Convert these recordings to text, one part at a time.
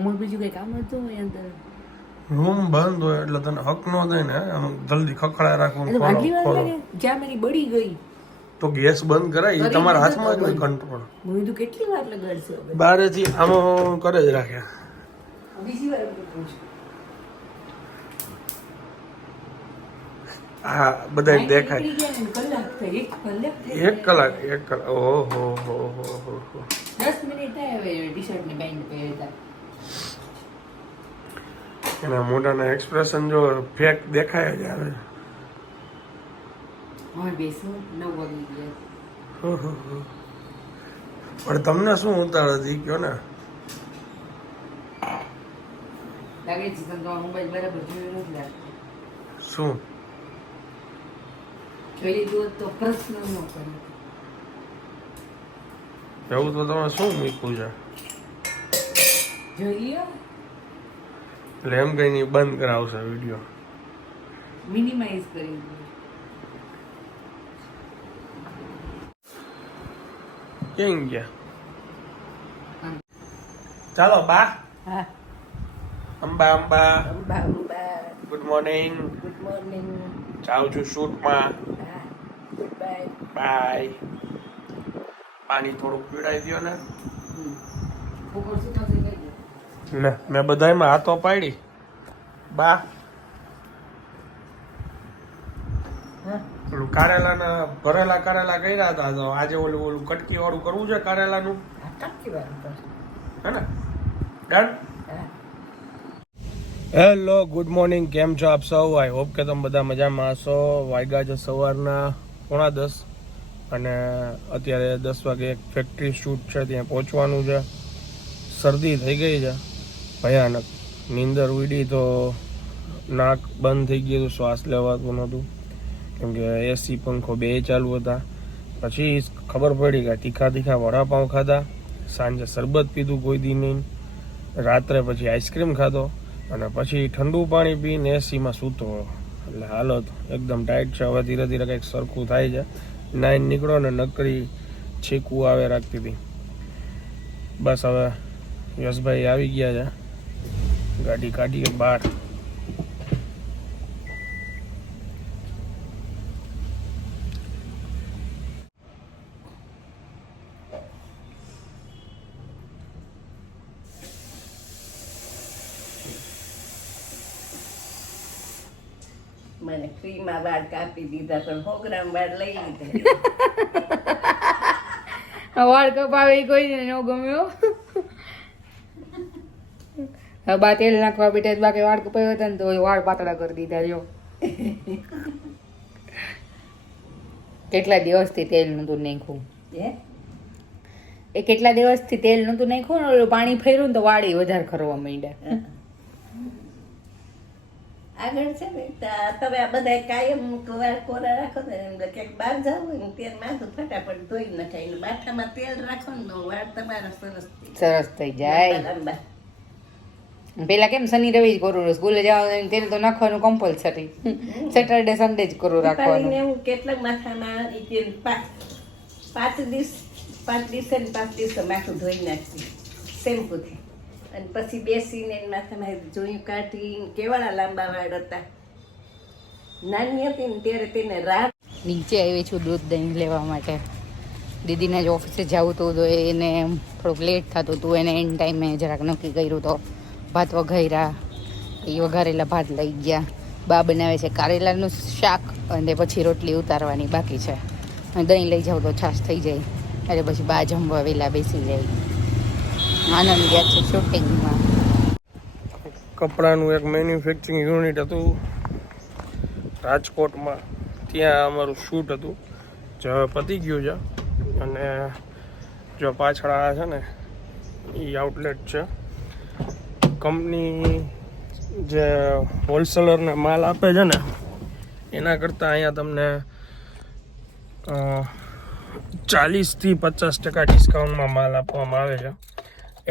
અમારે બીજું કઈ કામ હતું હોય અંદર? રૂમ બંધ હોય એટલે તને હક ન દે ને આમ જલ્દી ખખડાય રાખવું એટલે આટલી વાર લાગે જ્યાં મારી બળી ગઈ. તો ગેસ બંધ કરાય એ તમારા હાથમાં જ નહીં હોય. કંટ્રોલ. હું તો કેટલી વાર લગાડશે બારેથી આમ કરે જ રાખે. બીજી વાર હા બધા દેખાય. એક કલાક એક કલાક ઓહો હો હો હો હો હો. દસ મિનિટ આવે ટી શર્ટ ને પેન્ટ પહેરતા. એના મોઢાના એક્સપ્રેશન જો ફેક દેખાય જ આવે. પણ તમને શું ઉતાર હતી કયો ને? શું? એવું તો તમે શું મૂક્યું છે? એટલે એમ કઈ બંધ કરાવશે વીડિયો મિનિમાઇઝ કરી કેમ ગયા? ચાલો બા. હા. અંબા Amba. Amba Amba. Good morning good morning જાઉં છું શૂટમાં. ગુડ બાય બાય પાણી થોડુંક પીડાઈ દ્યો ને ઉપર શું થશે કઈ દો લે મેં બધાયમાં હાથો પાડી. બા. હા? પેલું કારેલાના ભરેલા કારેલા કર્યા હતા તો આજે ઓલું ઓલું કટકી વાળું કરવું છે કારેલાનું? હે ને? ડન? Hello good morning. કેમ છો આપ સૌ? આઈ હોપ કે તમે બધા મજામાં હશો. વાગ્યા છે સવારના પોણા દસ અને અત્યારે દસ વાગે એક ફેક્ટરી શૂટ છે ત્યાં પહોંચવાનું છે. શરદી થઈ ગઈ છે. ભયાનક. નીંદર ઉડી તો નાક બંધ થઈ ગયું હતું, શ્વાસ લેવાતું નહોતું. કેમ કે એસી પંખો બે ચાલુ હતા. પછી ખબર પડી કે તીખા તીખા વડાપાઉં ખાધા. સાંજે શરબત પીધું કોઈ દી નહીં. રાત્રે પછી આઈસ્ક્રીમ ખાધો અને પછી ઠંડુ પાણી પીને એસીમાં સૂતો. એટલે હાલત એકદમ ટાઈટ છે. હવે ધીરે ધીરે કંઈક સરખું થાય છે. નાઈન નીકળો ને નકરી છીકવું આવે રાખતી હતી. બસ હવે યશભાઈ આવી ગયા છે. ગાડી કાઢીએ બહાર. મને ફ્રીમાં વાળ કાપી દીધા પણ સો ગ્રામ વાળ લઈ લીધા. વાળ કપાવે કોઈને ન ગમ્યો? હવે બા તેલ નાખવા બેઠા બાકી વાળ કપાયો હતા ને તો વાળ પાતળા કરી દીધા જો. કેટલા દિવસથી તેલ નતું નાખ્યું? હે? એ કેટલા દિવસથી તેલ નતું નાખ્યું ને પાણી ફેર્યું ને તો વાળી વધારે ખરવા માંડ્યા. આગળ છે ને તમે આ બધા કાયમ વાળ કોરા રાખો ને એમ ક્યાંક બહાર જાવ હોય ને ત્યારે માથું ફટાફટ ધોઈ નખાય માથામાં તેલ રાખો ને વાળ તમારા સરસ સરસ થઈ જાય. પેલા કેમ શનિ રવિ જ કરું સ્કૂલે જવાનું તેલ તો નાખવાનું કમ્પલસરી સેટરડે સન્ડે જ કરું રાખવાનું. એવું કેટલાક માથામાં પાંચ પાંચ દિવસ પાંચ દિવસે ને પાંચ દિવસે માથું ધોઈ નાખતી શેમ્પૂથી અને પછી બેસીને માથામાં જોયું કાઢી કેવાળા લાંબા વાળ હતા. નાની હતી ને ત્યારે તેને રાત નીચે આવી છું દૂધ દહીં લેવા માટે. દીદીને જ ઓફિસે જવું હતું તો એને થોડુંક લેટ થતું હતું એને એન્ડ ટાઈમે જરાક નક્કી કર્યું તો. ભાત વઘાર્યા. એ વઘારેલા ભાત લઈ ગયા. બા બનાવે છે કારેલાનું શાક અને પછી રોટલી ઉતારવાની બાકી છે. અને દહીં લઈ જાવ તો છાશ થઈ જાય. એટલે પછી બા જમવા વહેલા બેસી જાય. આનંદ ગયા છે શૂટિંગમાં. કપડાનું એક મેન્યુફેક્ચરિંગ યુનિટ હતું. રાજકોટમાં. ત્યાં અમારું શૂટ હતું. જે પતી ગયું છે. અને જો પાછળ આ છે ને એ આઉટલેટ છે. કંપની જે હોલસેલરને માલ આપે છે ને એના કરતાં અહીંયા તમને ચાલીસથી પચાસ ટકા ડિસ્કાઉન્ટમાં માલ આપવામાં આવે છે.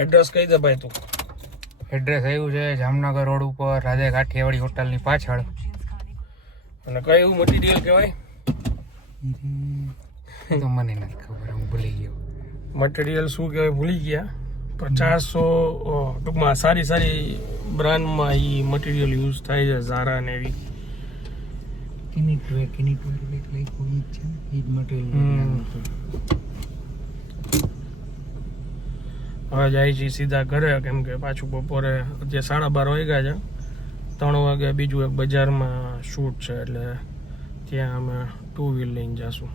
એડ્રેસ કહી દે ભાઈ તું. એડ્રેસ આવ્યું છે જામનગર રોડ ઉપર રાધે કાઠિયાવાડી હોટલની પાછળ. અને કયું મટીરિયલ કહેવાય? તો મને નથી ખબર હું ભૂલી ગયો. મટીરિયલ શું કહેવાય? ભૂલી ગયા. ચારસો ટૂંકમાં સારી સારી બ્રાન્ડમાં એ મટીરિયલ યુઝ થાય છે ઝારા ને એવી. હવે જાય છે સીધા ઘરે કેમ કે પાછું બપોરે અત્યારે સાડા બાર વાગ્યા છે. ત્રણ વાગે બીજું એક બજારમાં શૂટ છે એટલે ત્યાં અમે ટુ વ્હીલ લઈને જઈશું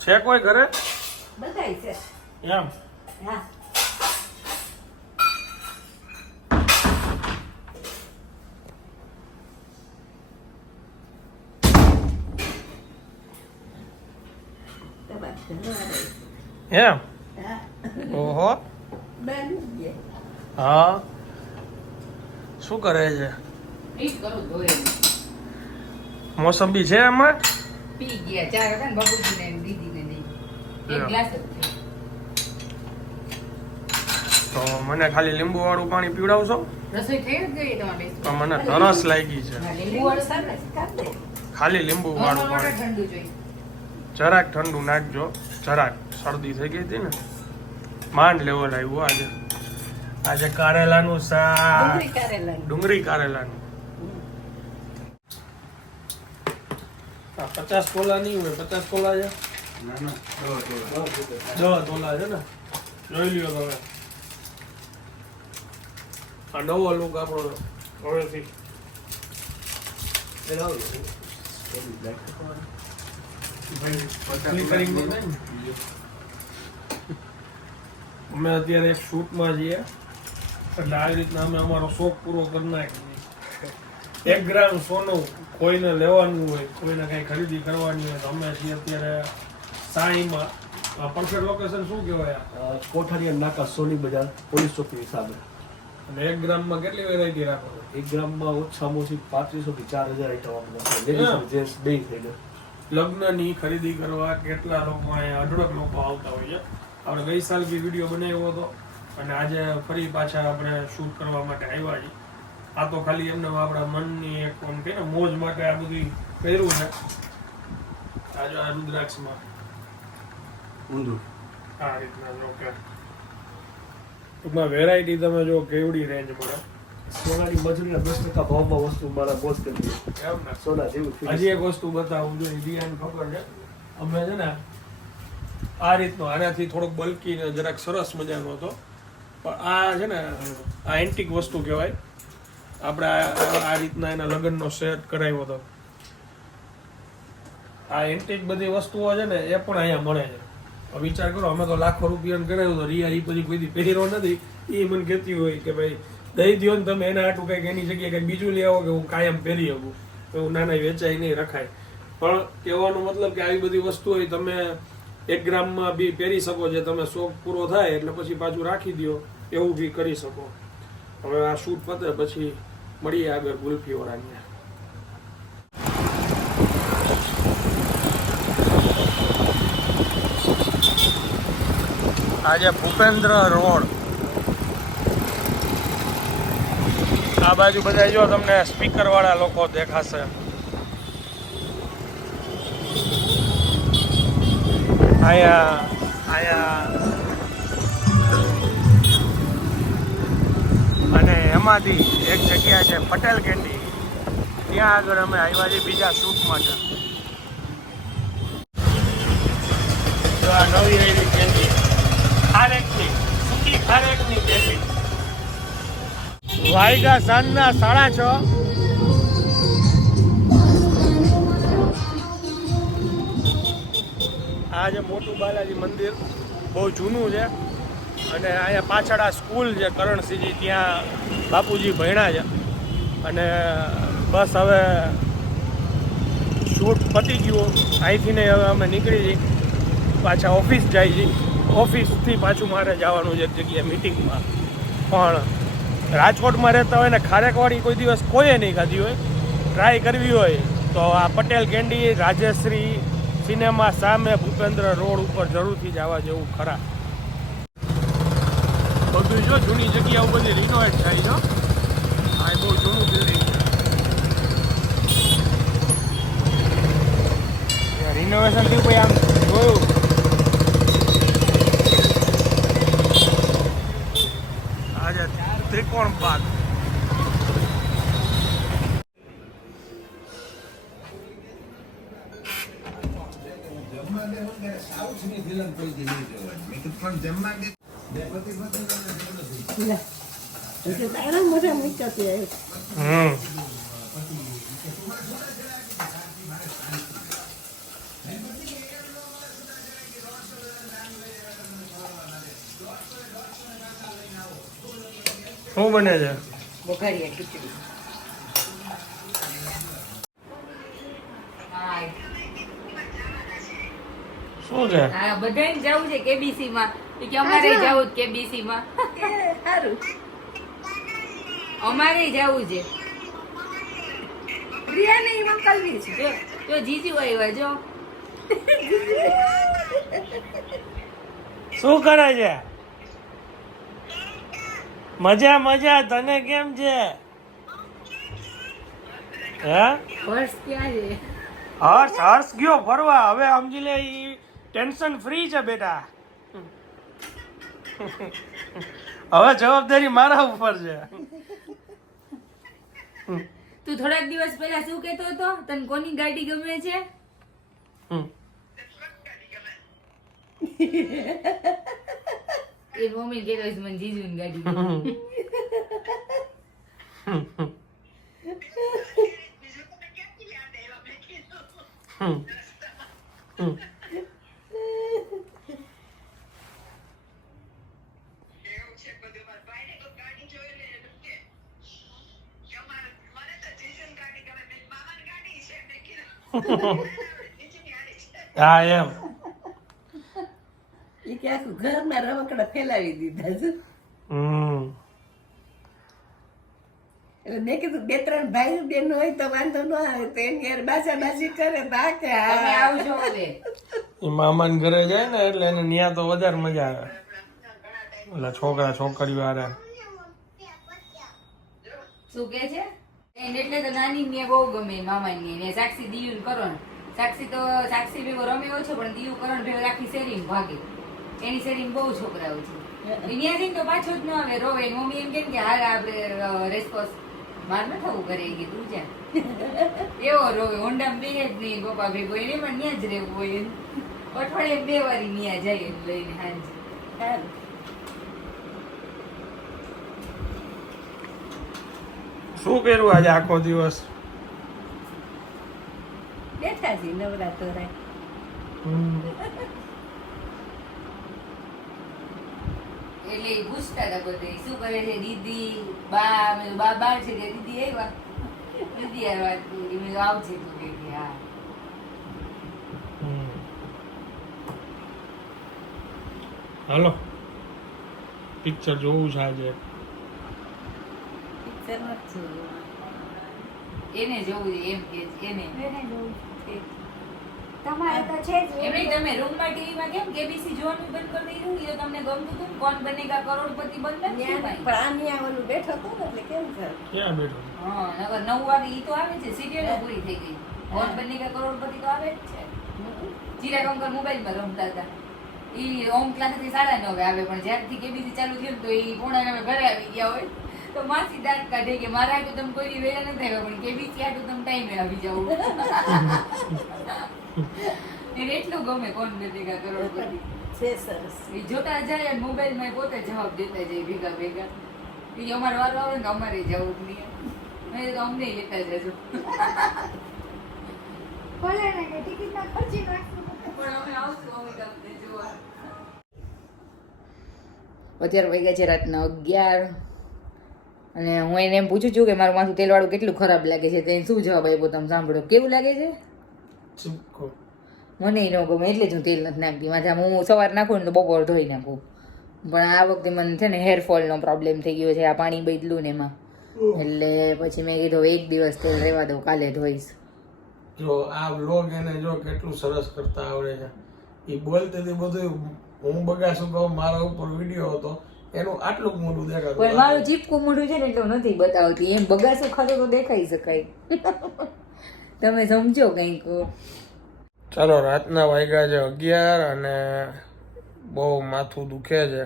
છે કોઈ ઘરે? બધાય છે. એમ. હા. એમ? હા. ઓહો. હા. શું કરે છે? મોસંબી છે એમાં? પી ગયા. ચાર હતા ને બાબુજીને ને દીદીને નહીં એક ગ્લાસ જ તો મને ખાલી લીંબુ વાળું પાણી પીવડાવશો? રસોઈ થઈ જ ગઈ તમારે તો મને તરસ લાગી છે. ખાલી લીંબુ વાળું પાણી. જરાક ઠંડુ નાખજો. જરાક. શરદી થઈ ગઈ હતી ને. માંડ લેવલ આવ્યું આજે. આજે કારેલાનું શાક. ડુંગળી કારેલાનું. આ પચાસ કોલા નહીં હોય પચાસ કોલા છે? અમે અત્યારે એક શૂટમાં છીએ એટલે આવી રીતના અમે અમારો શોખ પૂરો કરી નાખીએ એક ગ્રામ સોનું કોઈને લેવાનું હોય કોઈને કઈ ખરીદી કરવાની હોય તો અમે છીએ અત્યારે સાઈમાં. પરફેક્ટ લોકેશન શું કહેવાય કોઠારી નાકા સોની બજાર પોલીસ ચોકી સામે. અને એક ગ્રામમાં કેટલી વેરાયટી રાખો એક ગ્રામમાં ઓછામાં ઓછી પાંત્રીસો થી ચાર હજાર આઈટમ આપણે લેડીઝ જેન્ટ્સ બે થઈને લગ્નની ખરીદી કરવા કેટલા લોકો અહીંયા અઢળક લોકો આવતા હોય છે. આપણે ગઈ સાલ બી વીડિયો બનાવ્યો હતો અને આજે ફરી પાછા આપણે શૂટ કરવા માટે આવ્યા છીએ. આ તો ખાલી એમને આપણા મનની એક આમ કે ને મોજ માટે આ બધું કર્યું ને આજે આ રુદ્રાક્ષમાં. ઊંધું. આ રીતના ઓકે ટૂંકમાં વેરાયટી તમે જો કેવડી રેન્જ મળે. સોનાની મજૂરીના દસ ટકા ભાવમાં વસ્તુ મારા બોસ કરી દે એમ ને? સોના જેવું હજી એક વસ્તુ બતાવું જોઈએ દિયાને ખબર છે? અમે છે ને આ રીતનો આનાથી થોડોક બલ્કી ને જરાક સરસ મજાનો હતો. પણ આ છે ને આ એન્ટિક વસ્તુ કહેવાય. આપણે આ રીતના એના લગ્નનો સેટ કરાવ્યો હતો. આ એન્ટિક બધી વસ્તુઓ છે ને એ પણ અહીંયા મળે છે. વિચાર કરો, અમે તો લાખો રૂપિયાનું કરાવ્યું તો રિયા એ પછી કોઈ પહેરો નથી. એ મને કહેતી હોય કે ભાઈ, દઈ દો ને તમે એના આટું કંઈક એની જગ્યાએ કંઈક બીજું લઈ આવો કે હું કાયમ પહેરી શકું. હું નાના વેચાય નહીં, રખાય. પણ કહેવાનો મતલબ કે આવી બધી વસ્તુ હોય તમે એક ગ્રામમાં બી પહેરી શકો જે તમે શોખ પૂરો થાય એટલે પછી પાછું રાખી દો એવું બી કરી શકો. હવે આ શૂટ પતે પછી મળીએ આગળ ગુલ્ફી વાળાની આજે ભૂપેન્દ્ર રોડ. આ બાજુ બધા જો તમને સ્પીકર વાળા લોકો દેખાશે. આયા અહીંયા અને એમાંથી એક જગ્યા છે પટેલ કેન્ડી. ત્યાં આગળ અમે આવ્યા છીએ બીજા શૂટ આ નવી કેન્ડી ખારેકની ખારેકની વાયગા સાંજના સાડા છ. આ જે મોટું બાલાજી મંદિર, બહુ જૂનું છે. અને અહીંયા પાછળ આ સ્કૂલ છે, કરણસિંહજી, ત્યાં બાપુજી ભણ્યા છે. અને બસ હવે શૂટ પતી ગયું. અહીંથી ને હવે અમે નીકળી જઈ પાછા ઓફિસ જાય છે. ઓફિસથી પાછું મારે જવાનું છે એક જગ્યાએ મિટિંગમાં પણ રાજકોટમાં રહેતા હોય ને ખારેકવાળી કોઈ દિવસ કોઈએ નહીં ખાધી હોય ટ્રાય કરવી હોય, તો આ પટેલ કેન્ડી રાજેશ્રી સિનેમા સામે ભૂપેન્દ્ર રોડ ઉપર જરૂરથી જવા જેવું ખરા. બધું જો જૂની જગ્યાઓ બધી રિનોવેટ થાય છો તારા મોઢા મૂક્યા છે. શું બને છે? વઘારિયા ખીચડી. શું છે? હા બધાને જવું છે કેબીસી માં કે અમારે જવું કેબીસી માં સારું અમારે જવું છે. પ્રિયા નહીં એમાં કલવી છે. જો જો જીજુ આવ્યા જો. શું કરે છે? મજા મજા તને કેમ છે? હે? ક્યાં છે? હર્ષ હર્ષ ગયો ફરવા. હવે સમજી લે ઈ ટેન્શન ફ્રી છે બેટા. હવે જવાબદારી મારા ઉપર છે. તું થોડાક દિવસ પહેલા શું કહેતો હતો? તને કોની ગાડી ગમે છે? એ મમ્મી કહેતો હોય મને જીજુની ગાડી ગમે. હા એમ. એ કે આખું ઘરમાં રમકડા ફેલાવી દીધા છે. હમ. એટલે મેં કીધું બે ત્રણ ભાઈ બેન હોય તો વાંધો ન આવે તો એની યાર બાસા બાસી કરે તો આ કે હા આવજો એ મામાન ઘરે જાય ને એટલે એને ન્યા તો વધારે મજા આવે. એટલે છોકરા છોકરીઓ આરે શું કે છે? એટલે તો નાની ને બહુ ગમે મામાની ને સાક્ષી દિયું કરો ને સાક્ષી તો સાક્ષી ભેગો રમે ઓછો પણ દિયું ને ભેગો આખી શેરી ભાગે. એની શેરી બહુ છોકરાઓ છે. વિન્યાસી તો પાછો જ ન આવે. રોવે મમ્મી એમ કેમ કે હાલ આપણે રેસકોર્સ માર ન થવું કરે એ કીધું જા. એવો રોવે. હોન્ડા બે જ નહીં પપ્પા ભેગો એને પણ ન્યા જ રહેવું હોય. અઠવાડિયે બે વારી ન્યા જાય લઈને હાંજે. શું કર્યું આજે આખો દિવસ? બેઠા છીએ નવરાત્રા. એટલે ઈ પૂછતા હતા બધે શું કરે છે દીદી? બા મેં બા બાર છે ત્યાં દીદી આવ્યા? દીદી આવ્યા તું મેં આવજે તું કે કે હા. હમ. હાલો. પિક્ચર જોવું છે આજે. પિક્ચર નથી. જોયું. એને જોવું છે એમ કે એને. એને તમારે તો છે જ એમ નહીં તમે રૂમમાં ટીવીમાં કેમ કેબીસી જોવાનું બંધ કરી દીધું? એ તમને ગમતું હતું કોણ બનેગા કરોડપતિ બંધ નથી ભાઈ? પણ આ મિયા ઓલું બેઠો હતો ને એટલે કેમ છે ક્યાં બેઠો હા નગર નવ વાગે ઈ તો આવે છે સિરિયલ પૂરી થઈ ગઈ. કોણ બનેગા કરોડપતિ તો આવે જ છે. ચિરાગ અંકલ મોબાઈલમાં રમતા હતા. ઈ ઓમ ક્લાસથી સાડા નવે આવે પણ જ્યારથી કેબીસી ચાલુ થયું તો ઈ પોણા નવે ઘરે આવી ગયા હોય. તો માસી દાંત કાઢે કે મારા હાટુ તમે કોઈ દી વહેલા નથી આવ્યા પણ કેબીસી હાટુ તમે ટાઈમે આવી જાવ એને એટલું ગમે કોણ બનેગા કરોડપતિ. છે સરસ. જોતા જાય મોબાઈલમાં પોતે જવાબ દેતા જાય ભેગા ભેગા. એ અમારે વાર આવે ને તો અમારે જવું નહીં મેં કીધું અમને લેતા જજો ભલે ને કે ટિકિટના ખર્ચી નાખશું. પણ અમે આવશું અમે તમને જોવા. અત્યારે વાગ્યા છે રાતના અગિયાર. અને હું એને એમ પૂછું છું કે મારું માથું તેલવાળું કેટલું ખરાબ લાગે છે તે શું જવાબ આપ્યો તમે સાંભળો. કેવું લાગે છે? મને ન ગમે એટલે જ હું તેલ નથી નાખતી. માથે હું સવાર નાખું ને તો બપોર ધોઈ નાખું. પણ આ વખતે મને છે ને હેરફોલનો પ્રોબ્લેમ થઈ ગયો છે આ પાણી બદલું ને એમાં. એટલે પછી મેં કીધું એક દિવસ તેલ રહેવા દઉં કાલે ધોઈશ. જો આ વ્લોગ એને જો કેટલું સરસ કરતા આવડે છે. એ બોલતે બધું હું બગાસું કહું મારા ઉપર વીડિયો હતો. એનું આટલું જ મોટું પણ દેખાતું મારું ચીપકું મોઢું છે ને એટલું નથી બતાવતી. એમ બગાસું ખાતો તો દેખાઈ શકાય. તમે સમજો કંઈક. ચાલો રાતના વાગ્યા છે અગિયાર અને બહુ માથું દુખે છે.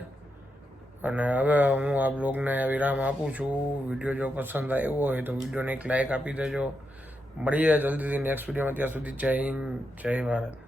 અને હવે હું આ બ્લોગને વિરામ આપું છું. વીડિયો જો પસંદ આવ્યો હોય તો વિડીયોને એક લાઇક આપી દેજો. મળીએ જલ્દીથી નેક્સ્ટ વિડીયોમાં ત્યાં સુધી જય હિન્દ જય ભારત.